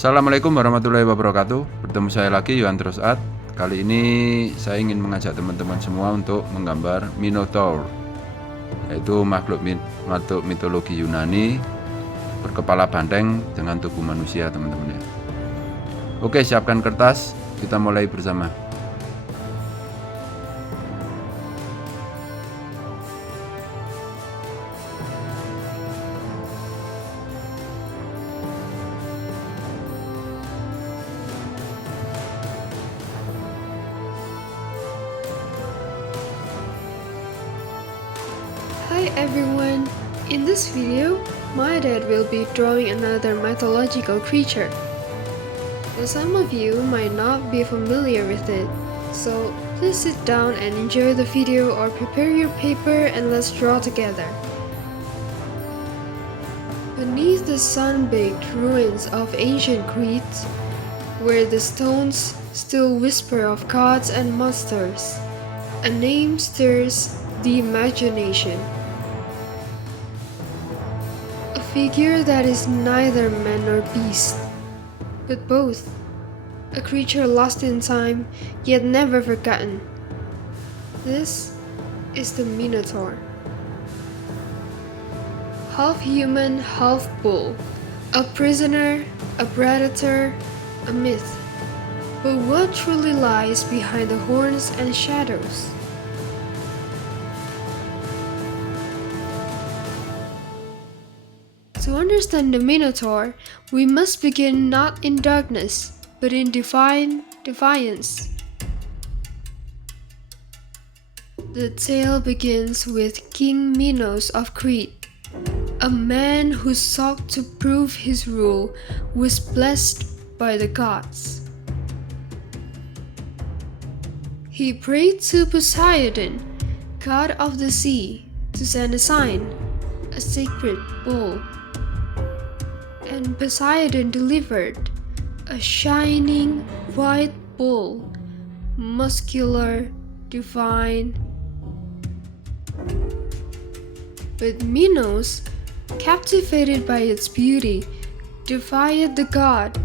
Assalamualaikum warahmatullahi wabarakatuh. Bertemu saya lagi, Yohan Art. Kali ini saya ingin mengajak teman-teman semua untuk menggambar Minotaur, yaitu makhluk mitologi Yunani berkepala banteng dengan tubuh manusia, teman-teman ya. Oke, siapkan kertas, kita mulai bersama. Hi everyone! In this video, my dad will be drawing another mythological creature. But some of you might not be familiar with it, so please sit down and enjoy the video or prepare your paper and let's draw together. Beneath the sun-baked ruins of ancient Crete, where the stones still whisper of gods and monsters, a name stirs the imagination. A figure that is neither man nor beast, but both. A creature lost in time, yet never forgotten. This is the Minotaur. Half human, half bull. A prisoner, a predator, a myth. But what truly lies behind the horns and shadows? To understand the Minotaur, we must begin not in darkness, but in defiance. The tale begins with King Minos of Crete, a man who sought to prove his rule was blessed by the gods. He prayed to Poseidon, god of the sea, to send a sign, a sacred bull. And Poseidon delivered a shining white bull, muscular, divine. But Minos, captivated by its beauty, defied the god.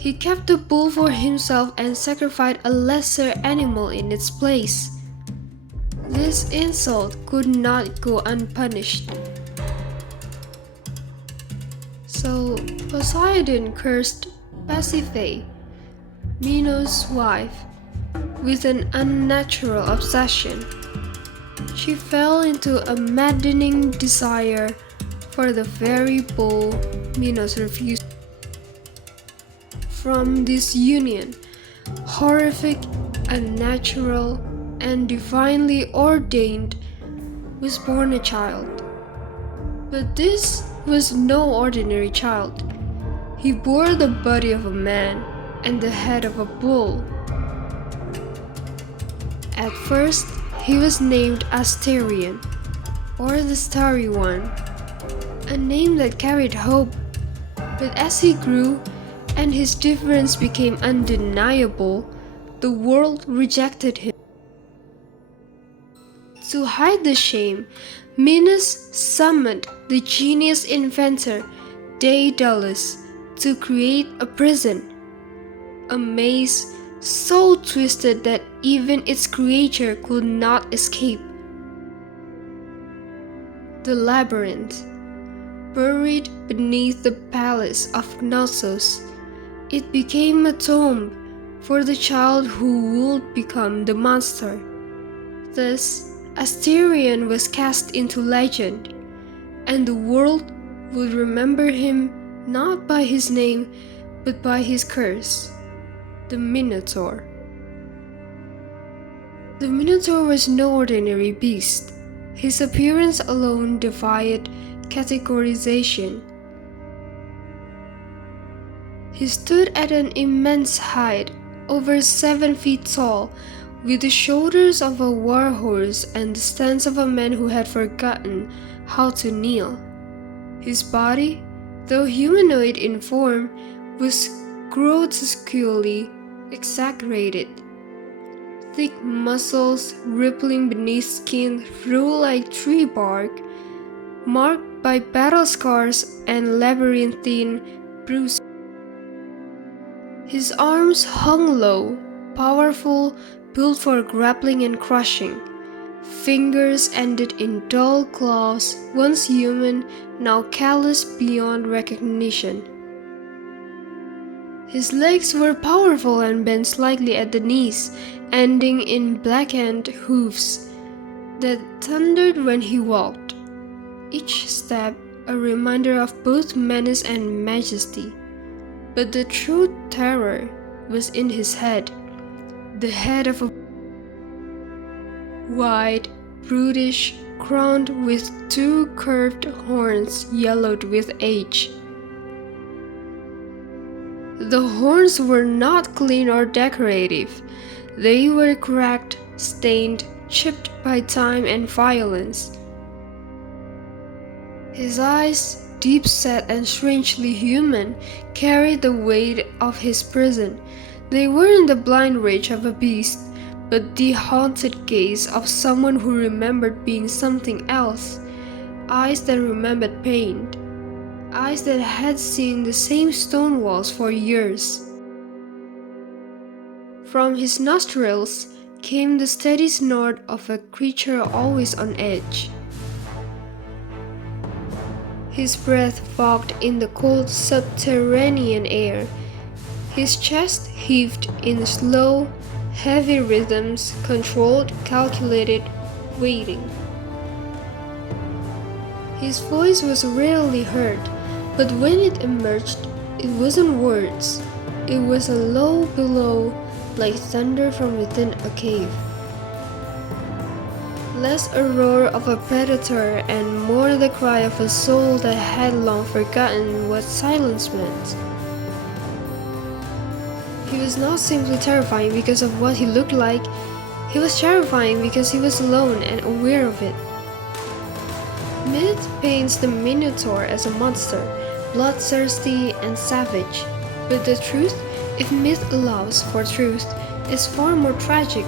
He kept the bull for himself and sacrificed a lesser animal in its place. This insult could not go unpunished. So Poseidon cursed Pasiphae, Minos' wife, with an unnatural obsession. She fell into a maddening desire for the very bull Minos refused. From this union, horrific, unnatural, and divinely ordained, was born a child. But this was no ordinary child. He bore the body of a man and the head of a bull. At first, he was named Asterion, or the Starry One, a name that carried hope. But as he grew and his difference became undeniable, the world rejected him. To hide the shame, Minos summoned the genius inventor Daedalus to create a prison, a maze so twisted that even its creator could not escape. The labyrinth, buried beneath the palace of Knossos, it became a tomb for the child who would become the monster. Thus, Asterion was cast into legend, and the world would remember him not by his name, but by his curse, the Minotaur. The Minotaur was no ordinary beast. His appearance alone defied categorization. He stood at an immense height, over 7 feet tall, with the shoulders of a war horse and the stance of a man who had forgotten how to kneel. His body, though humanoid in form, was grotesquely exaggerated. Thick muscles rippling beneath skin through like tree bark, marked by battle scars and labyrinthine bruises. His arms hung low, powerful, built for grappling and crushing. Fingers ended in dull claws, once human, now callous beyond recognition. His legs were powerful and bent slightly at the knees, ending in blackened hoofs that thundered when he walked. Each step a reminder of both menace and majesty. But the true terror was in his head, the head of a wide, brutish, crowned with two curved horns yellowed with age. The horns were not clean or decorative. They were cracked, stained, chipped by time and violence. His eyes, deep set and strangely human, carried the weight of his prison. They weren't the blind rage of a beast, but the haunted gaze of someone who remembered being something else. Eyes that remembered pain. Eyes that had seen the same stone walls for years. From his nostrils came the steady snort of a creature always on edge. His breath fogged in the cold subterranean air. His chest heaved in slow, heavy rhythms, controlled, calculated, waiting. His voice was rarely heard, but when it emerged, it wasn't words. It was a low bellow, like thunder from within a cave. Less a roar of a predator and more the cry of a soul that had long forgotten what silence meant. He was not simply terrifying because of what he looked like, he was terrifying because he was alone and aware of it. Myth paints the Minotaur as a monster, bloodthirsty and savage, but the truth, if myth allows for truth, is far more tragic.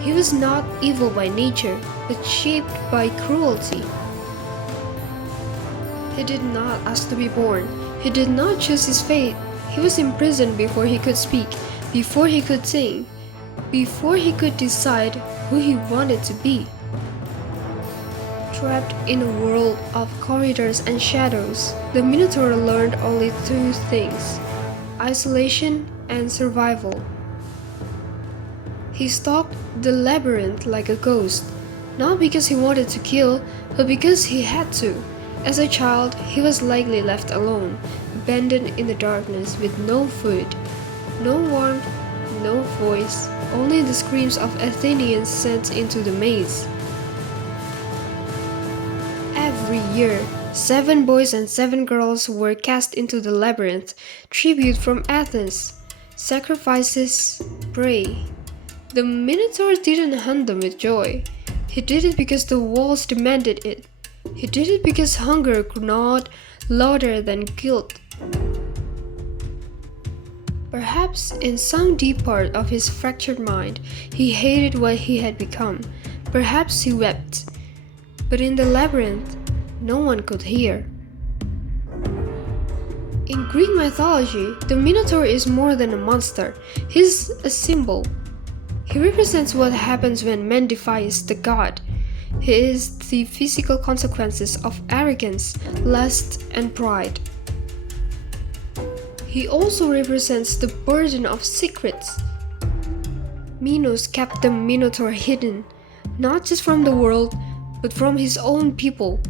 He was not evil by nature, but shaped by cruelty. He did not ask to be born. He did not choose his fate. He was imprisoned before he could speak, before he could sing, before he could decide who he wanted to be. Trapped in a world of corridors and shadows, the Minotaur learned only two things: isolation and survival. He stalked the labyrinth like a ghost, not because he wanted to kill, but because he had to. As a child, he was likely left alone, abandoned in the darkness with no food, no warmth, no voice, only the screams of Athenians sent into the maze. Every year, 7 boys and 7 girls were cast into the labyrinth, tribute from Athens, sacrifices, prey. The Minotaur didn't hunt them with joy. He did it because the walls demanded it. He did it because hunger gnawed louder than guilt. Perhaps in some deep part of his fractured mind, he hated what he had become. Perhaps he wept. But in the labyrinth, no one could hear. In Greek mythology, the Minotaur is more than a monster. He's a symbol. He represents what happens when man defies the god. He is the physical consequences of arrogance, lust, and pride. He also represents the burden of secrets. Minos kept the Minotaur hidden, not just from the world, but from his own people.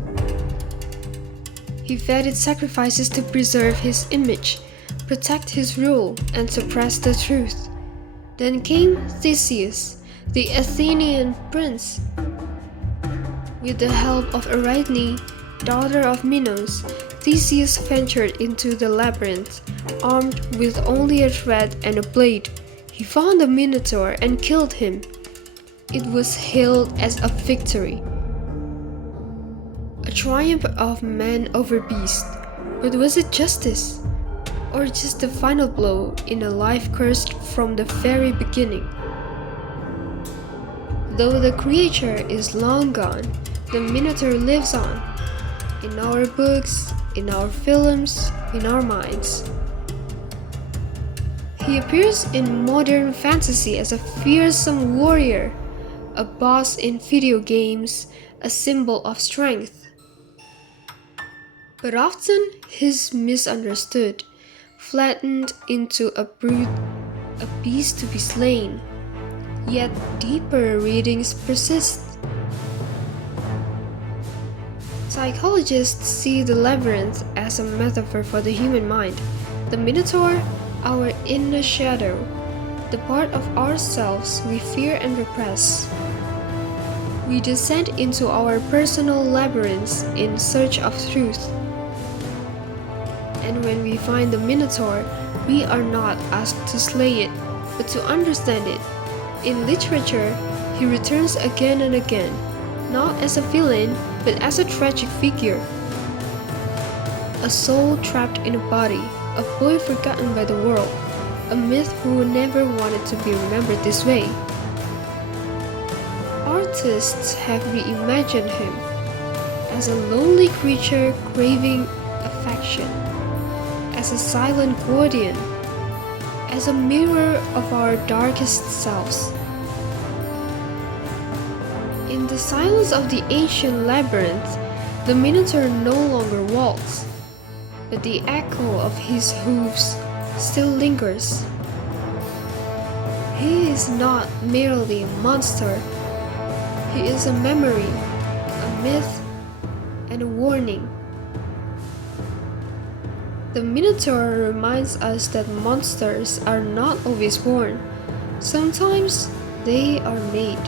He vetted sacrifices to preserve his image, protect his rule, and suppress the truth. Then came Theseus, the Athenian prince. With the help of Arachne, daughter of Minos, Theseus ventured into the labyrinth, armed with only a thread and a blade. He found the Minotaur and killed him. It was hailed as a victory, a triumph of man over beast. But was it justice? Or just the final blow in a life cursed from the very beginning? Though the creature is long gone, the Minotaur lives on. In our books, in our films, in our minds. He appears in modern fantasy as a fearsome warrior, a boss in video games, a symbol of strength. But often he's misunderstood, flattened into a brute, a beast to be slain. Yet deeper readings persist. Psychologists see the labyrinth as a metaphor for the human mind, the Minotaur, our inner shadow, the part of ourselves we fear and repress. We descend into our personal labyrinths in search of truth. And when we find the Minotaur, we are not asked to slay it, but to understand it. In literature, he returns again and again, not as a villain, but as a tragic figure. A soul trapped in a body, a boy forgotten by the world, a myth who never wanted to be remembered this way. Artists have reimagined him as a lonely creature craving affection, as a silent guardian, as a mirror of our darkest selves. In the silence of the ancient labyrinth, the Minotaur no longer walks, but the echo of his hooves still lingers. He is not merely a monster, he is a memory, a myth, and a warning. The Minotaur reminds us that monsters are not always born. Sometimes they are made.